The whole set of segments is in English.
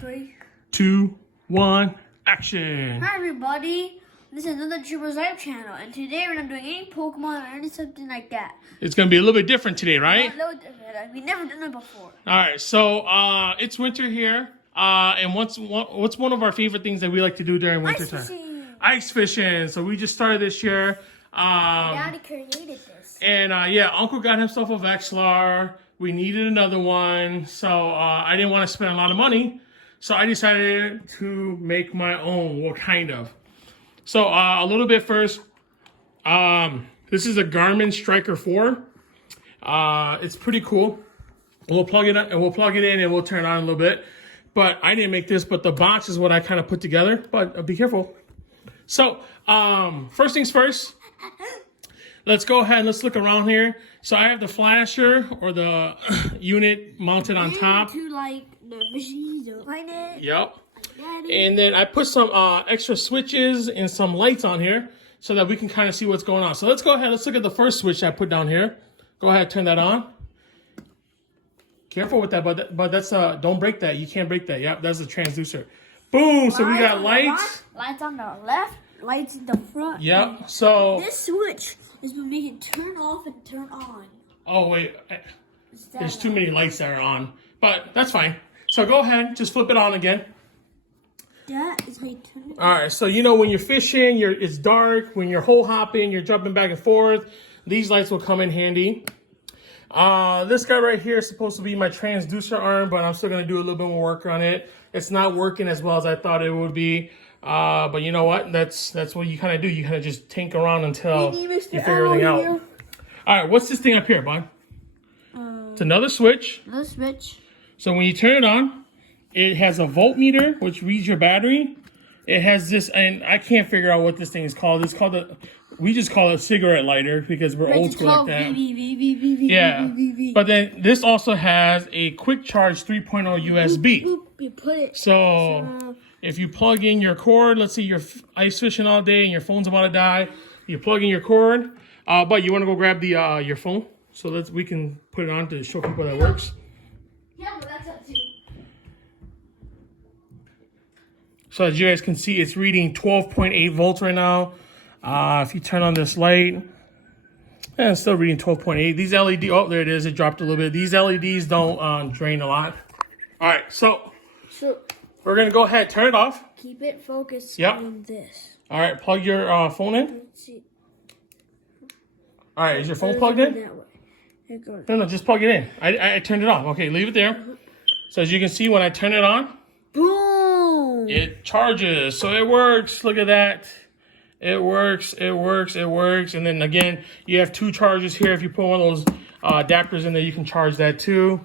3, 2, 1, action. Hi everybody, this is another ChooBird's Live channel, and today we're not doing any Pokemon or any something like that. It's gonna be a little bit different today, right? A little different. We've never done it before. All right, so it's winter here, and what's one of our favorite things that we like to do during winter time? Fishing. Ice fishing. So we just started this year. Daddy created this. And yeah, Uncle got himself a Vexlar. We needed another one, so I didn't want to spend a lot of money. So I decided to make my own, well, kind of. So a little bit first, this is a Garmin Striker 4. It's pretty cool. We'll plug it up and we'll plug it in and we'll turn it on a little bit. But I didn't make this, but the box is what I kind of put together. But be careful. So first things first, let's go ahead and let's look around here. So I have the flasher or the unit mounted on top. To like the machines behind it. Yep. And then I put some extra switches and some lights on here so that we can kind of see what's going on. So let's go ahead. Let's look at the first switch I put down here. Go ahead, turn that on. Careful with that, but that's don't break that. You can't break that. Yep, that's the transducer. Boom. So we got lights. Lights on the left. Lights in the front. Yep. So this switch is what makes it turn off and turn on. Oh wait, there's too many lights that are on, but that's fine. So go ahead, just flip it on again. That is how you turn it on. All right, so you know when you're fishing, it's dark. When you're hole hopping, you're jumping back and forth. These lights will come in handy. This guy right here is supposed to be my transducer arm, but I'm still gonna do a little bit more work on it. It's not working as well as I thought it would be. But you know what? That's what you kind of do. You kind of just tinker around until you figure everything out. All right, what's this thing up here, bud? It's another switch. Another switch. So when you turn it on, it has a voltmeter, which reads your battery. It has this, and I can't figure out what this thing is called. It's called we just call it a cigarette lighter because we're old school like that. Yeah, but then this also has a quick charge 3.0 USB. You put it. So if you plug in your cord, let's say you're ice fishing all day and your phone's about to die, you plug in your cord, but you want to go grab the your phone, so we can put it on to show people that works. Yeah, but that's up to you. So as you guys can see, it's reading 12.8 volts right now. If you turn on this light, it's still reading 12.8. These LED, oh, there it is. It dropped a little bit. These LEDs don't drain a lot. All right, so we're going to go ahead, turn it off. Keep it focused Yep. on this. All right, plug your phone in. Let's see. All right, is your phone plugged in? That way. Here goes. No, just plug it in. I turned it off. Okay, leave it there. So as you can see, when I turn it on, Boom! it charges. So it works. Look at that. It works. It works. It works. And then again, you have two chargers here. If you put one of those adapters in there, you can charge that too.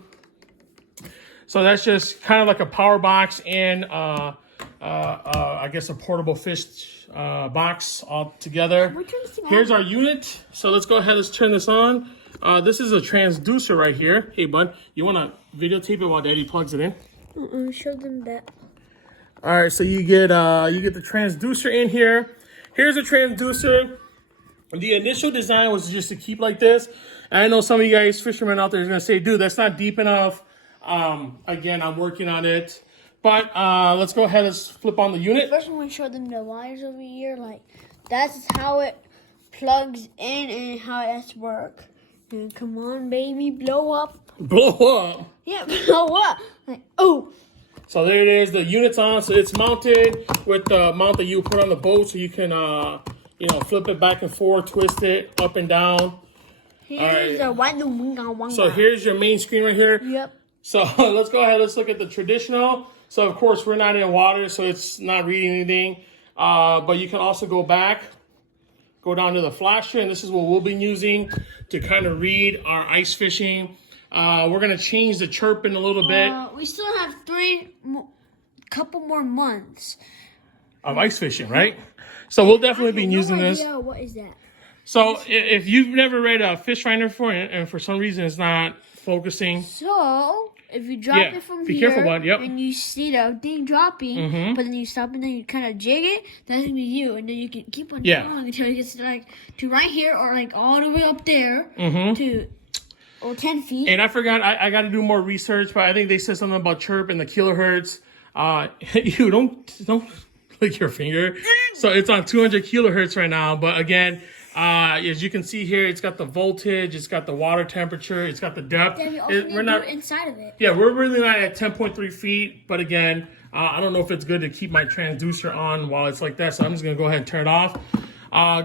So that's just kind of like a PowerBox and I guess a portable fish box all together. Here's our unit. So let's go ahead. Let's turn this on. This is a transducer right here. Hey, bud, you want to videotape it while Daddy plugs it in? Show them that. All right, so you get the transducer in here. Here's a transducer. The initial design was just to keep like this. And I know some of you guys fishermen out there is gonna say, dude, that's not deep enough. Again, I'm working on it. But let's go ahead and flip on the unit. First, I'm gonna show them the wires over here. Like, that's how it plugs in and how it has to work. And come on, baby, blow up. Blow up. Yeah, blow up. Like, oh. So there it is. The unit's on. So it's mounted with the mount that you put on the boat, so you can flip it back and forth, twist it up and down. Here's the one. So here's your main screen right here. Yep. So let's go ahead. Let's look at the traditional. So of course we're not in water, so it's not reading anything. But you can also go back, go down to the flasher, and this is what we'll be using to kind of read our ice fishing. We're gonna change the chirping a little bit. We still have couple more months of ice fishing, right? So we'll definitely be using this. What is that? So if you've never read a fish finder before, and for some reason it's not focusing. So if you drop it from be here careful, bud. Yep. and you see the thing dropping, but then you stop and then you kind of jig it, that's gonna be you, and then you can keep on going until it gets to right here or like all the way up there to 10 feet. And I forgot, I got to do more research, but I think they said something about chirp and the kilohertz. You don't click your finger. So it's on 200 kilohertz right now. But again, as you can see here, it's got the voltage, it's got the water temperature, it's got the depth. Then we also need to do it inside of it. Yeah, we're really not at 10.3 feet. But again, I don't know if it's good to keep my transducer on while it's like that. So I'm just going to go ahead and turn it off.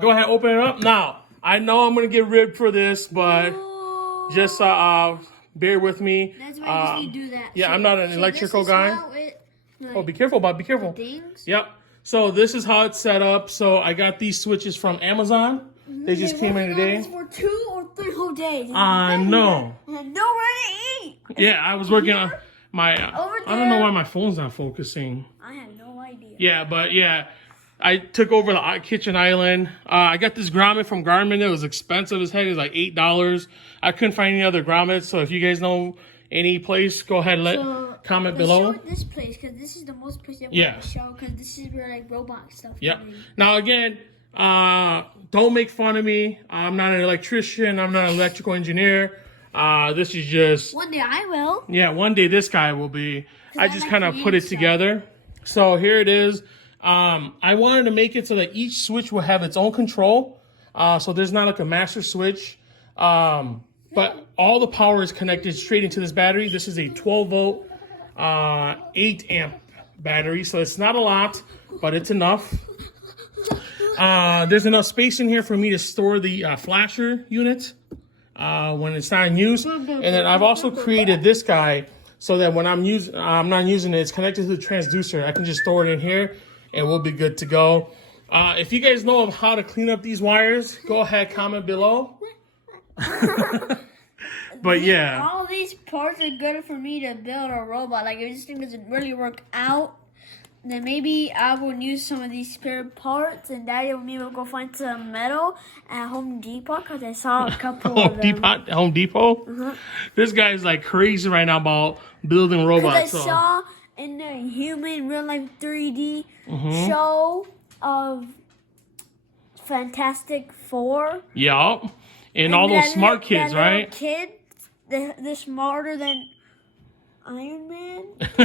Go ahead, open it up. Now, I know I'm going to get ribbed for this, but just bear with me. That's why you just need to do that. Yeah, so, I'm not an electrical guy. Oh, be careful, Bob. Be careful. Things. Yep. So this is how it's set up. So I got these switches from Amazon. They just came in today. For 2 or 3 whole days. No. I had nowhere to eat. Yeah, I was working on my. I don't know why my phone's not focusing. I have no idea. Yeah, but yeah, I took over the kitchen island. I got this grommet from Garmin. It was expensive as heck. It was like $8. I couldn't find any other grommets. So if you guys know any place, go ahead and comment below. Show this place because this is the most place that yeah. want to show because this is where like robot stuff. Yeah. Now again, don't make fun of me. I'm not an electrician. I'm not an electrical engineer. This is just. One day I will. Yeah, one day this guy will be. I just kind of put it together. So here it is. I wanted to make it so that each switch will have its own control. So there's not like a master switch. But all the power is connected straight into this battery. This is a 12 volt, 8 amp battery. So it's not a lot, but it's enough. There's enough space in here for me to store the flasher unit when it's not in use. And then I've also created this guy so that when I'm not using it, it's connected to the transducer. I can just store it in here and we'll be good to go. If you guys know of how to clean up these wires, go ahead, comment below. But yeah, all these parts are good for me to build a robot. Like if this thing doesn't really work out, then maybe I will use some of these spare parts, and Daddy and me will go find some metal at Home Depot because I saw a couple of them. Home Depot. This guy's like crazy right now about building robots. I saw in the human real life 3D show of Fantastic Four. Yup. And all those smart kids, right? Kids, they're smarter than Iron Man. I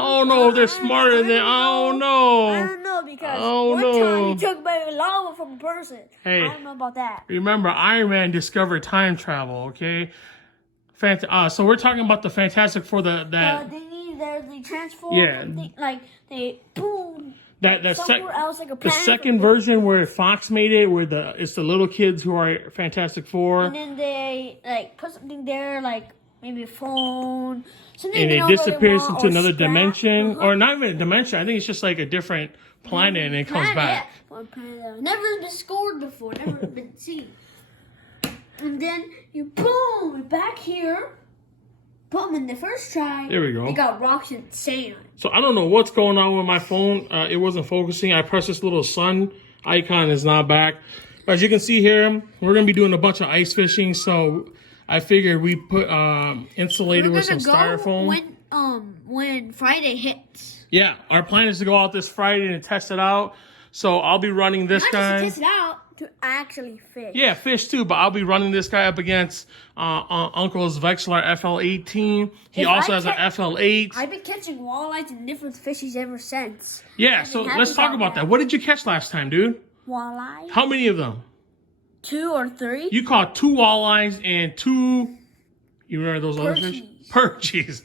don't know if they're smarter than. I don't know. I don't know because one time he took baby lava from a person. Hey, I don't know about that. Remember, Iron Man discovered time travel. Okay. So we're talking about the Fantastic Four. They transform. Yeah. They boom. Somewhere else, like a the second version where Fox made it, where it's the little kids who are Fantastic Four. And then they like put something there, like maybe a phone. And it disappears into another dimension, or not even a dimension. I think it's just like a different planet, and it comes back. Yeah. Never been scored before, never been seen. And then you boom back here. Boom! In the first try, there we go. It got rocks and sand. So I don't know what's going on with my phone. It wasn't focusing. I pressed this little sun icon. It's not back. As you can see here, we're gonna be doing a bunch of ice fishing. So I figured we put insulated with some styrofoam. When Friday hits. Yeah, our plan is to go out this Friday and test it out. So I'll be running this guy. Not just to test it out, to actually fish. Yeah, fish too, but I'll be running this guy up against Uncle's Vexilar FL18. He also has an FL8. I've been catching walleyes and different fishies ever since. Yeah, so let's talk about that. What did you catch last time, dude? Walleye. How many of them? 2 or 3. You caught 2 walleyes and 2. You remember those other fish? Perchies.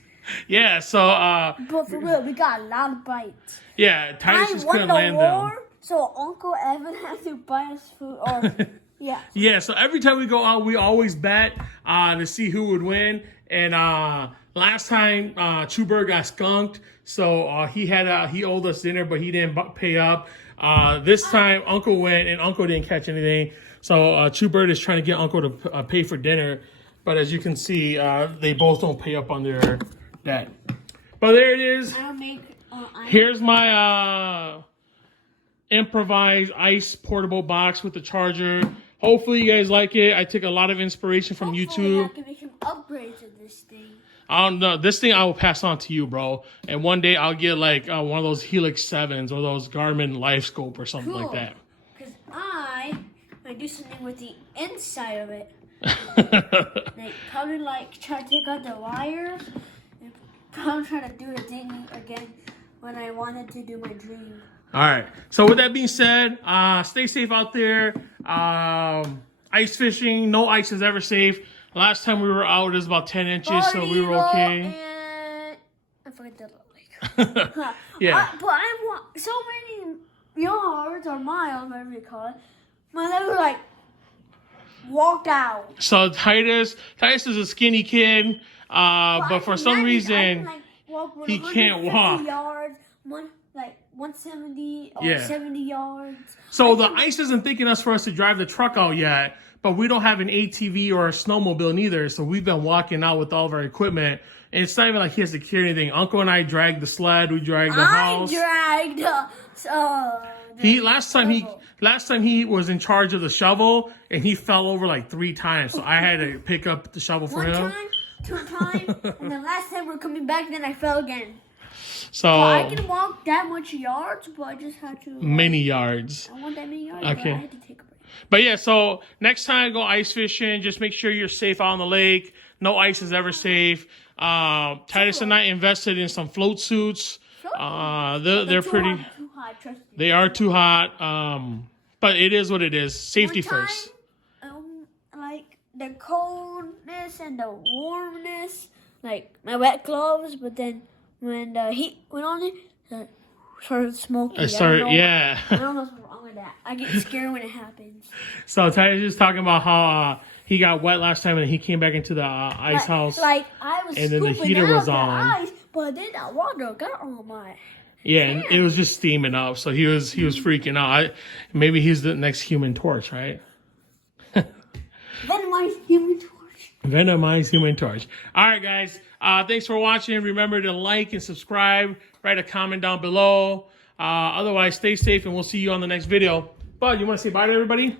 Yeah, so but for real, we got a lot of bites. Yeah, Titus just couldn't land them. So Uncle Evan had to buy us food. Or yeah. Yeah. So every time we go out, we always bet to see who would win. And last time, ChooBird got skunked, so he owed us dinner, but he didn't pay up. This time, Uncle went, and Uncle didn't catch anything. So ChooBird is trying to get Uncle to pay for dinner, but as you can see, they both don't pay up on their debt. But there it is. Here's my improvised ice portable box with the charger. Hopefully you guys like it. I took a lot of inspiration from YouTube. I can make some upgrades of this thing. I don't know. This thing I will pass on to you, bro. And one day I'll get like one of those Helix 7s or those Garmin Life Scope or something like that. Because I might do something with the inside of it. Probably try to take out the wires. And probably try to do a thing again when I wanted to do my dream. All right. So with that being said, stay safe out there. Ice fishing, no ice is ever safe. Last time we were out, it was about 10 inches, so we were okay. And I forgot the lake. Yeah. But I want so many yards or miles, whatever you call it. My leg was like walked out. So Titus is a skinny kid, but for some reason he can't walk. Yards, 170 or 70 yards. So the ice isn't thinking us for us to drive the truck out yet, but we don't have an ATV or a snowmobile neither. So we've been walking out with all of our equipment, and it's not even like he has to carry anything. Uncle and I dragged the sled. We dragged the house. Last time he was in charge of the shovel, and he fell over like 3 times. So I had to pick up the shovel for him. 1 time, 2 times, and the last time we're coming back, then I fell again. So I can walk that much yards, but I just had to. Many yards. I want that many yards. Okay. But I had to take a break. But yeah, so next time I go ice fishing, just make sure you're safe out on the lake. No ice is ever safe. Titus and I invested in some float suits. They're pretty. Too hot, trust me. They are too hot. But it is what it is. Safety first. Like the coldness and the warmness, like my wet gloves, but then when the heat went on it started smoking. I don't know what's wrong with that. I get scared when it happens. So Titus is talking about how he got wet last time and he came back into the ice house. Like I was and then the scooping heater out was the on. ice, but then that water got on my. Yeah, and it was just steaming up, so he was freaking out. Maybe he's the next Human Torch, right? Venomized Human Torch. Venomized Human Torch. All right, guys. Thanks for watching. Remember to like and subscribe. Write a comment down below. Otherwise, stay safe, and we'll see you on the next video. Bud, you want to say bye to everybody?